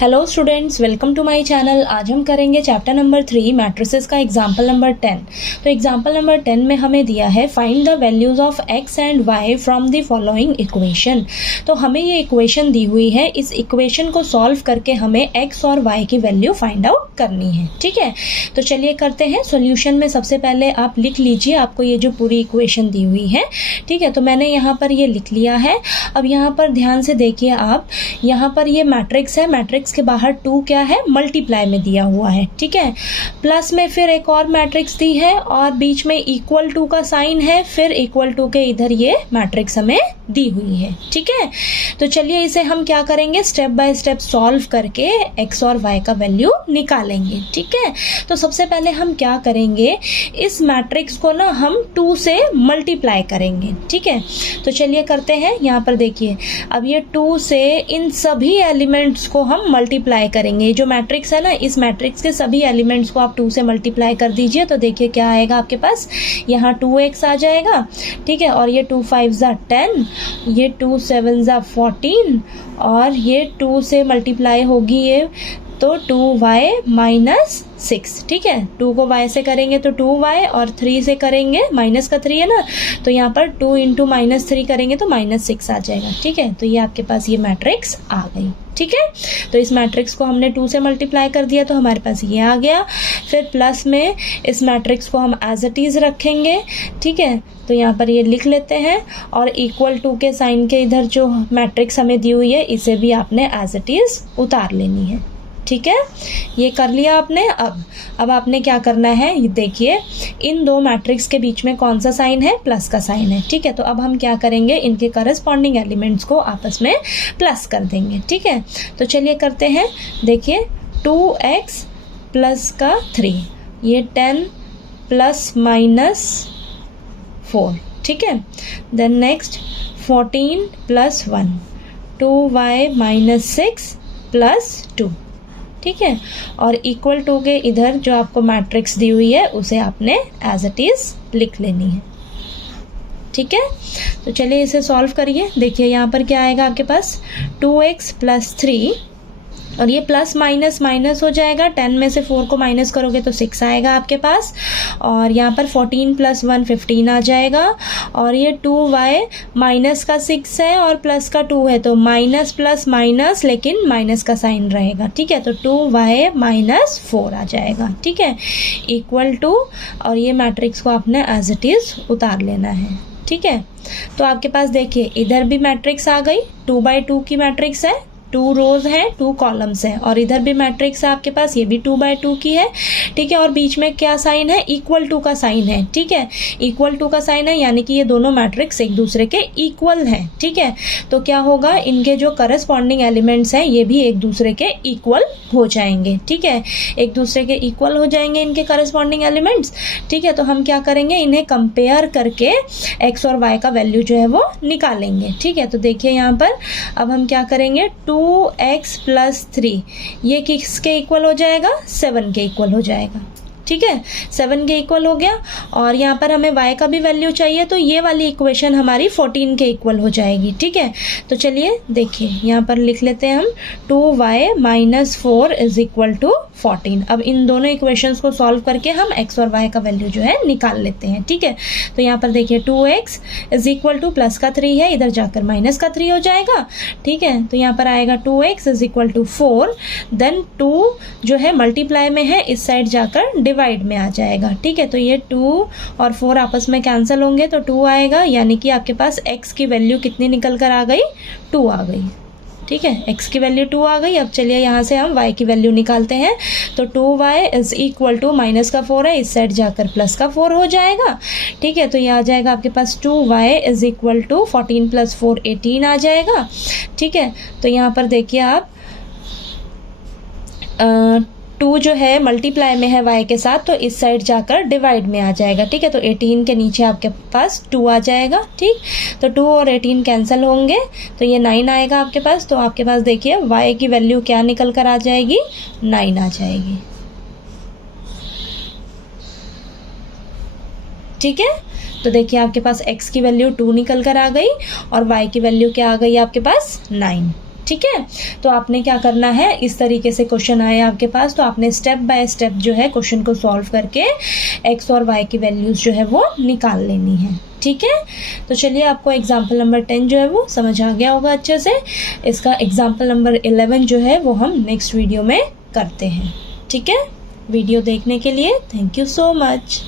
Hello students, welcome to my channel. आज हम करेंगे चैप्टर नंबर 3 मैट्रिसेस का एग्जाम्पल नंबर 10। तो एग्जाम्पल नंबर 10 में हमें दिया है find the values of x and y from the following equation. तो हमें ये इक्वेशन दी हुई है, इस इक्वेशन को सॉल्व करके हमें x और y की वैल्यू फाइंड आउट करनी है। ठीक है, तो चलिए करते हैं। सॉल्यूशन में सबसे पहले आप लिख लीजिए आपको ये जो पूरी इक्वेशन दी हुई है। ठीक है, तो मैंने यहाँ पर ये लिख लिया है। अब यहाँ पर ध्यान से देखिए आप, यहाँ पर ये मैट्रिक्स है, मैट्रिक्स के बाहर 2 क्या है, मल्टीप्लाई में दिया हुआ है। ठीक है, प्लस में फिर एक और मैट्रिक्स दी है और बीच में इक्वल टू का साइन है, फिर इक्वल टू के इधर ये मैट्रिक्स हमें दी हुई है। ठीक है, तो चलिए इसे हम क्या करेंगे, स्टेप बाय स्टेप सॉल्व करके x और y का वैल्यू निकालेंगे। ठीक है, तो सबसे पहले हम क्या करेंगे, इस मैट्रिक्स को ना हम 2 से मल्टीप्लाई करेंगे। ठीक है, तो चलिए करते हैं। यहाँ पर देखिए, अब ये 2 से इन सभी एलिमेंट्स को हम मल्टीप्लाई करेंगे। जो मैट्रिक्स है ना, इस मैट्रिक्स के सभी एलिमेंट्स को आप 2 से मल्टीप्लाई कर दीजिए। तो देखिए क्या आएगा आपके पास, यहाँ 2x आ जाएगा। ठीक है, और ये 2 5 ज़ा 10, ये 2 7 ज़ा 14 और ये 2 से मल्टीप्लाई होगी ये, तो 2y माइनस 6। ठीक है, 2 को y से करेंगे तो 2y और 3 से करेंगे, माइनस का 3 है ना, तो यहाँ पर 2 इंटू -3 करेंगे तो -6 आ जाएगा। ठीक है, तो ये आपके पास ये मैट्रिक्स आ गई। ठीक है, तो इस मैट्रिक्स को हमने 2 से मल्टीप्लाई कर दिया तो हमारे पास ये आ गया। फिर प्लस में इस मैट्रिक्स को हम एज इट इज़ रखेंगे। ठीक है, तो यहाँ पर ये लिख लेते हैं और इक्वल टू के साइन के इधर जो मैट्रिक्स हमें दी हुई है इसे भी आपने एज इट इज़ उतार लेनी है। ठीक है, ये कर लिया आपने। अब आपने क्या करना है, ये देखिए इन दो मैट्रिक्स के बीच में कौन सा साइन है, प्लस का साइन है। ठीक है, तो अब हम क्या करेंगे, इनके करस्पॉन्डिंग एलिमेंट्स को आपस में प्लस कर देंगे। ठीक है, तो चलिए करते हैं। देखिए 2x प्लस का 3, ये 10 प्लस माइनस 4। ठीक है, then next 14 plus 1, 2y minus 6 plus 2। ठीक है, और इक्वल टू के इधर जो आपको मैट्रिक्स दी हुई है उसे आपने एज इट इज़ लिख लेनी है। ठीक है, तो चलिए इसे सॉल्व करिए। देखिए यहाँ पर क्या आएगा आपके पास, 2x प्लस 3 और ये प्लस माइनस माइनस हो जाएगा, 10 में से 4 को माइनस करोगे तो 6 आएगा आपके पास, और यहाँ पर 14 प्लस 1 15 आ जाएगा, और ये 2y माइनस का 6 है और प्लस का 2 है तो माइनस प्लस माइनस, लेकिन माइनस का साइन रहेगा। ठीक है, तो 2y माइनस 4 आ जाएगा। ठीक है, इक्वल टू, और ये मैट्रिक्स को आपने एज इट इज़ उतार लेना है। ठीक है, तो आपके पास देखिए इधर भी मैट्रिक्स आ गई, 2x2 की मैट्रिक्स है, 2 रोज हैं 2 कॉलम्स हैं, और इधर भी मैट्रिक्स है आपके पास, ये भी 2x2 की है। ठीक है, और बीच में क्या साइन है, इक्वल टू का साइन है। ठीक है, इक्वल टू का साइन है यानी कि ये दोनों मैट्रिक्स एक दूसरे के इक्वल हैं। ठीक है, तो क्या होगा, इनके जो करस्पॉन्डिंग एलिमेंट्स हैं ये भी एक दूसरे के इक्वल हो जाएंगे। ठीक है, एक दूसरे के इक्वल हो जाएंगे इनके करस्पॉन्डिंग एलिमेंट्स। ठीक है, तो हम क्या करेंगे, इन्हें कंपेयर करके x और y का वैल्यू जो है वो निकालेंगे। ठीक है, तो देखिए यहाँ पर अब हम क्या करेंगे, 2x प्लस 3 ये किसके इक्वल हो जाएगा, 7 के इक्वल हो जाएगा। ठीक है, 7 के इक्वल हो गया, और यहाँ पर हमें y का भी वैल्यू चाहिए तो ये वाली इक्वेशन हमारी 14 के इक्वल हो जाएगी। ठीक है, तो चलिए देखिए यहाँ पर लिख लेते हैं हम, 2y minus 4 is equal to 14। अब इन दोनों इक्वेशंस को सॉल्व करके हम x और y का वैल्यू जो है निकाल लेते हैं। ठीक है, तो यहाँ पर देखिए 2x is equal two plus का 3 है, इधर जाकर माइनस का 3 हो जाएगा। ठीक है, तो यहाँ पर आएगा 2x is equal to 4, then 2 जो है मल्टीप्लाई में है, इस साइड जाकर डिवाइड में आ जाएगा। ठीक है, तो ये 2 और 4 आपस में कैंसिल होंगे तो 2 आएगा, यानी कि आपके पास x की वैल्यू कितनी निकल कर आ गई, 2 आ गई। ठीक है, x की वैल्यू 2 आ गई। अब चलिए यहाँ से हम y की वैल्यू निकालते हैं, तो 2y is equal to minus का 4 है, इस साइड जाकर प्लस का 4 हो जाएगा। ठीक है, तो ये आ जाएगा आपके पास 2y is equal to 14 plus 4 18 आ जाएगा। ठीक है, तो यहाँ पर देखिए आप 2 जो है मल्टीप्लाई में है y के साथ, तो इस साइड जाकर डिवाइड में आ जाएगा। ठीक है, तो 18 के नीचे आपके पास 2 आ जाएगा। ठीक, तो 2 और 18 कैंसिल होंगे तो ये 9 आएगा आपके पास। तो आपके पास देखिए y की वैल्यू क्या निकल कर आ जाएगी, 9 आ जाएगी। ठीक है, तो देखिए आपके पास x की वैल्यू 2 निकल कर आ गई और y की वैल्यू क्या आ गई आपके पास, 9। ठीक है। तो आपने क्या करना है, इस तरीके से क्वेश्चन आए आपके पास तो आपने स्टेप बाय स्टेप जो है क्वेश्चन को सॉल्व करके x और y की वैल्यूज़ जो है वो निकाल लेनी है। ठीक है, तो चलिए आपको एग्जाम्पल नंबर 10 जो है वो समझ आ गया होगा अच्छे से। इसका एग्जाम्पल नंबर 11 जो है वो हम नेक्स्ट वीडियो में करते हैं। ठीक है, वीडियो देखने के लिए थैंक यू सो मच।